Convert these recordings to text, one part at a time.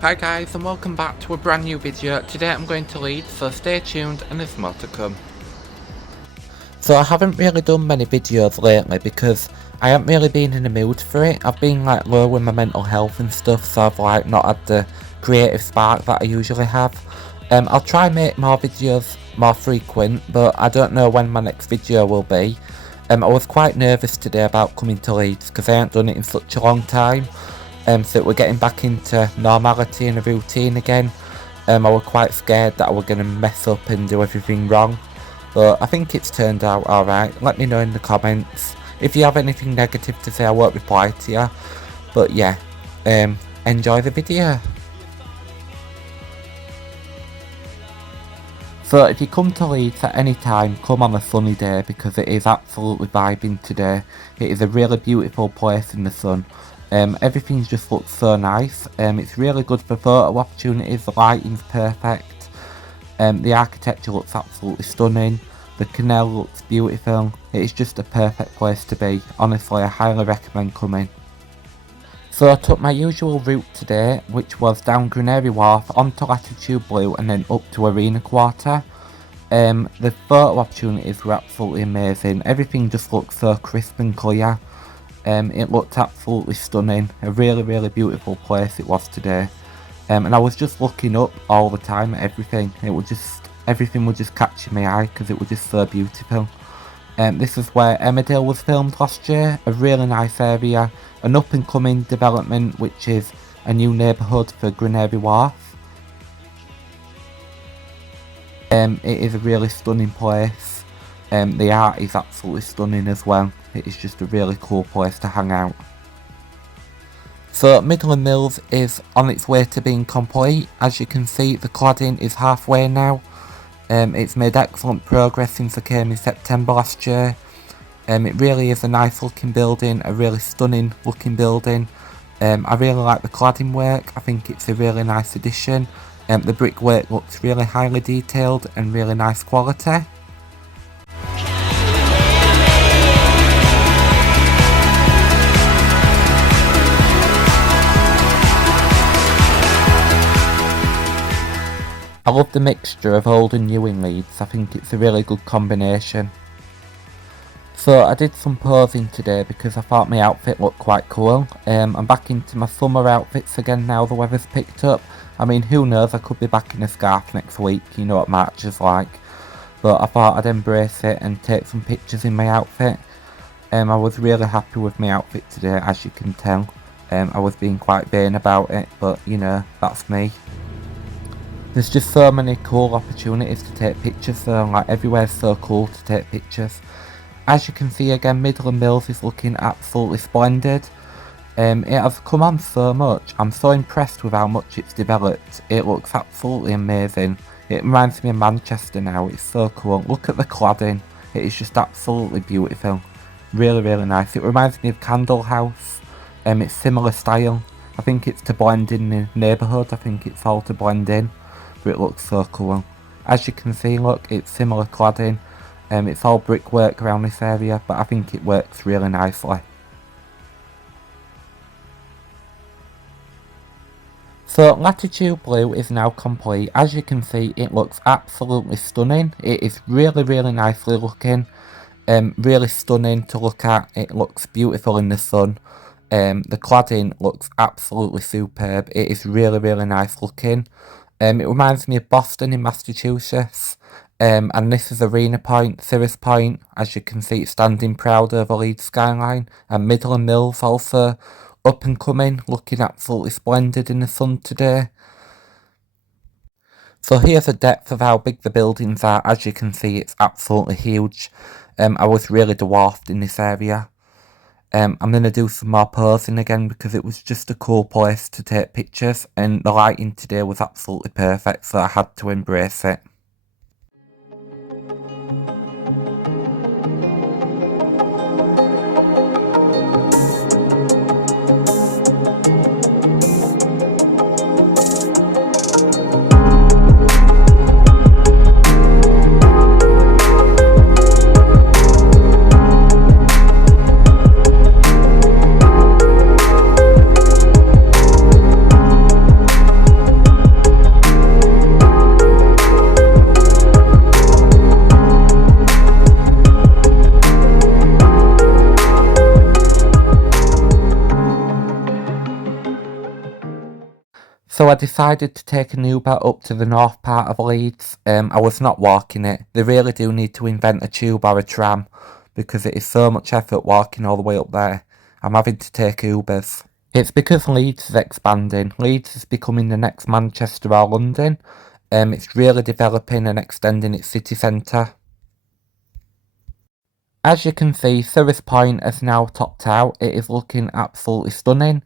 Hi guys, and welcome back to a brand new video. Today I'm going to Leeds, so stay tuned and there's more to come. So I haven't really done many videos lately because I haven't really been in the mood for it. I've been like low with my mental health and stuff, so I've like not had the creative spark that I usually have. I'll try and make more videos more frequent, but I don't know when my next video will be. I was quite nervous today about coming to Leeds because I haven't done it in such a long time. So we're getting back into normality and a routine again. I was quite scared that I was going to mess up and do everything wrong, but I think it's turned out alright. Let me know in the comments. If you have anything negative to say, I won't reply to you. But yeah, enjoy the video. So if you come to Leeds at any time, come on a sunny day because it is absolutely vibing today. It is a really beautiful place in the sun. Everything just looks so nice. It's really good for photo opportunities. The lighting's perfect. The architecture looks absolutely stunning. The canal looks beautiful. It's just a perfect place to be. Honestly, I highly recommend coming. So I took my usual route today, which was down Granary Wharf onto Latitude Blue and then up to Arena Quarter. The photo opportunities were absolutely amazing. Everything just looks so crisp and clear. It looked absolutely stunning. A really beautiful place it was today. And I was just looking up all the time at everything. Everything was just catching my eye because it was just so beautiful. This is where Emmerdale was filmed last year. A really nice area. An up and coming development, which is a new neighbourhood for Granary Wharf. It is a really stunning place. The art is absolutely stunning as well. It is just a really cool place to hang out. So Midland Mills is on its way to being complete. As you can see, the cladding is halfway now. It's made excellent progress since I came in September last year. It really is a nice looking building, a really stunning looking building. I really like the cladding work. I think it's a really nice addition. The brickwork looks really highly detailed and really nice quality. I love the mixture of old and new in Leeds. I think it's a really good combination. So I did some posing today because I thought my outfit looked quite cool. I'm back into my summer outfits again now the weather's picked up. I mean, who knows, I could be back in a scarf next week, you know what March is like. But I thought I'd embrace it and take some pictures in my outfit. I was really happy with my outfit today, as you can tell. I was being quite vain about it, but you know, that's me. There's just so many cool opportunities to take pictures though, like everywhere's so cool to take pictures. As you can see again, Midland Mills is looking absolutely splendid. It has come on so much. I'm so impressed with how much it's developed. It looks absolutely amazing. It reminds me of Manchester now. It's so cool. Look at the cladding. It is just absolutely beautiful. Really nice. It reminds me of Candle House. It's similar style. I think it's to blend in the neighbourhood. I think it's all to blend in. But it looks so cool. As you can see, look, it's similar cladding. It's all brickwork around this area, but I think it works really nicely. So Latitude Blue is now complete. As you can see, it looks absolutely stunning. It is really nicely looking. Really stunning to look at. It looks beautiful in the sun. The cladding looks absolutely superb. It is really nice looking. It reminds me of Boston in Massachusetts. And this is Arena Point, Cirrus Point. As you can see, it's standing proud over Leeds skyline. And Midland Mills also up and coming, looking absolutely splendid in the sun today. So here's a depth of how big the buildings are. As you can see, it's absolutely huge. I was really dwarfed in this area. I'm going to do some more posing again because it was just a cool place to take pictures and the lighting today was absolutely perfect, so I had to embrace it. So I decided to take an Uber up to the north part of Leeds. I was not walking it. They really do need to invent a tube or a tram because it is so much effort walking all the way up there. I'm having to take Ubers. It's because Leeds is expanding. Leeds is becoming the next Manchester or London. It's really developing and extending its city centre. As you can see, Cirrus Point has now topped out. It is looking absolutely stunning.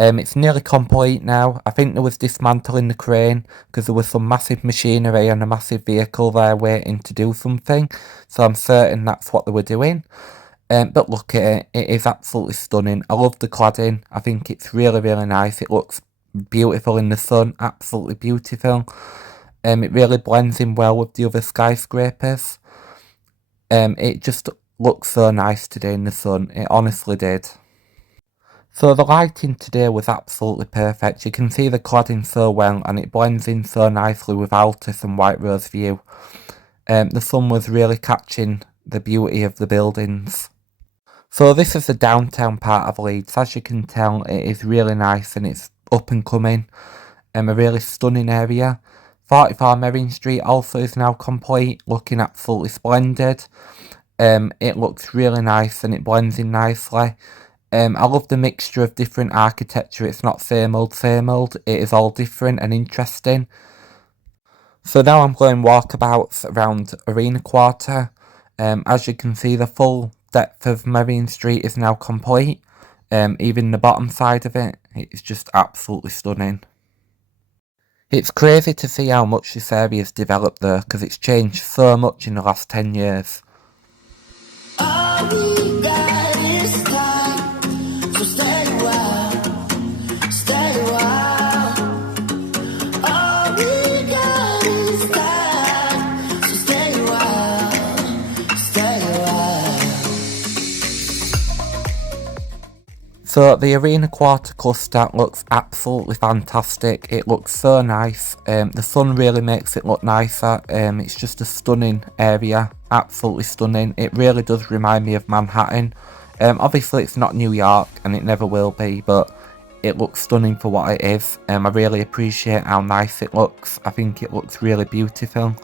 It's nearly complete now. I think there was dismantling the crane because there was some massive machinery and a massive vehicle there waiting to do something. So I'm certain that's what they were doing. But look at it. It is absolutely stunning. I love the cladding. I think it's really, really nice. It looks beautiful in the sun. Absolutely beautiful. It really blends in well with the other skyscrapers. It just looks so nice today in the sun. It honestly did. So the lighting today was absolutely perfect. You can see the cladding so well and it blends in so nicely with Altus and White Rose View. The sun was really catching the beauty of the buildings. So this is the downtown part of Leeds. As you can tell, it is really nice and it's up and coming. A really stunning area. 44 Merrion Street also is now complete, looking absolutely splendid. It looks really nice and it blends in nicely. I love the mixture of different architecture. It's not same old, it is all different and interesting. So now I'm going walkabouts around Arena Quarter. As you can see, the full depth of Merrion Street is now complete. Even the bottom side of it, it's just absolutely stunning. It's crazy to see how much this area has developed though, because it's changed so much in the last 10 years. So the Arena Quarter cluster looks absolutely fantastic. It looks so nice. The sun really makes it look nicer. It's just a stunning area. Absolutely stunning. It really does remind me of Manhattan. Obviously it's not New York and it never will be, but it looks stunning for what it is. I really appreciate how nice it looks. I think it looks really beautiful.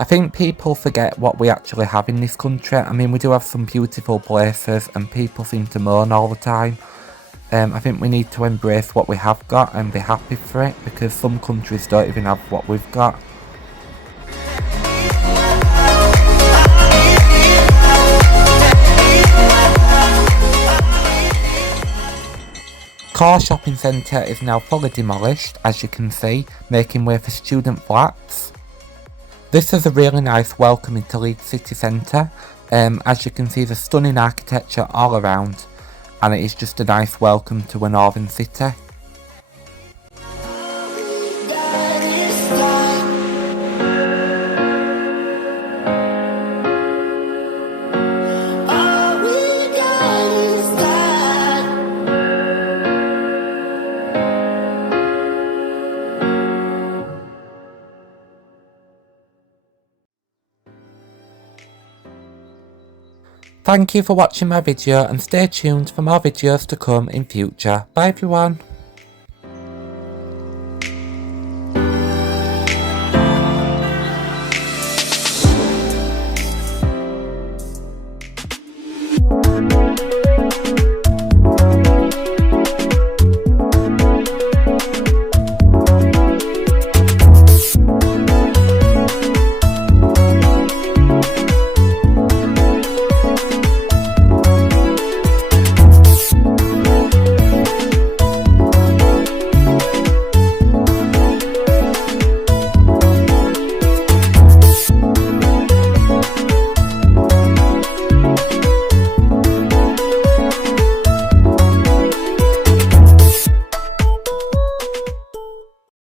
I think people forget what we actually have in this country. I mean, we do have some beautiful places and people seem to moan all the time. I think we need to embrace what we have got and be happy for it, because some countries don't even have what we've got. Core Shopping Centre is now fully demolished, as you can see, making way for student flats. This is a really nice welcome into Leeds city centre. As you can see, the stunning architecture all around, and it is just a nice welcome to a northern city. Thank you for watching my video and stay tuned for more videos to come in future. Bye everyone.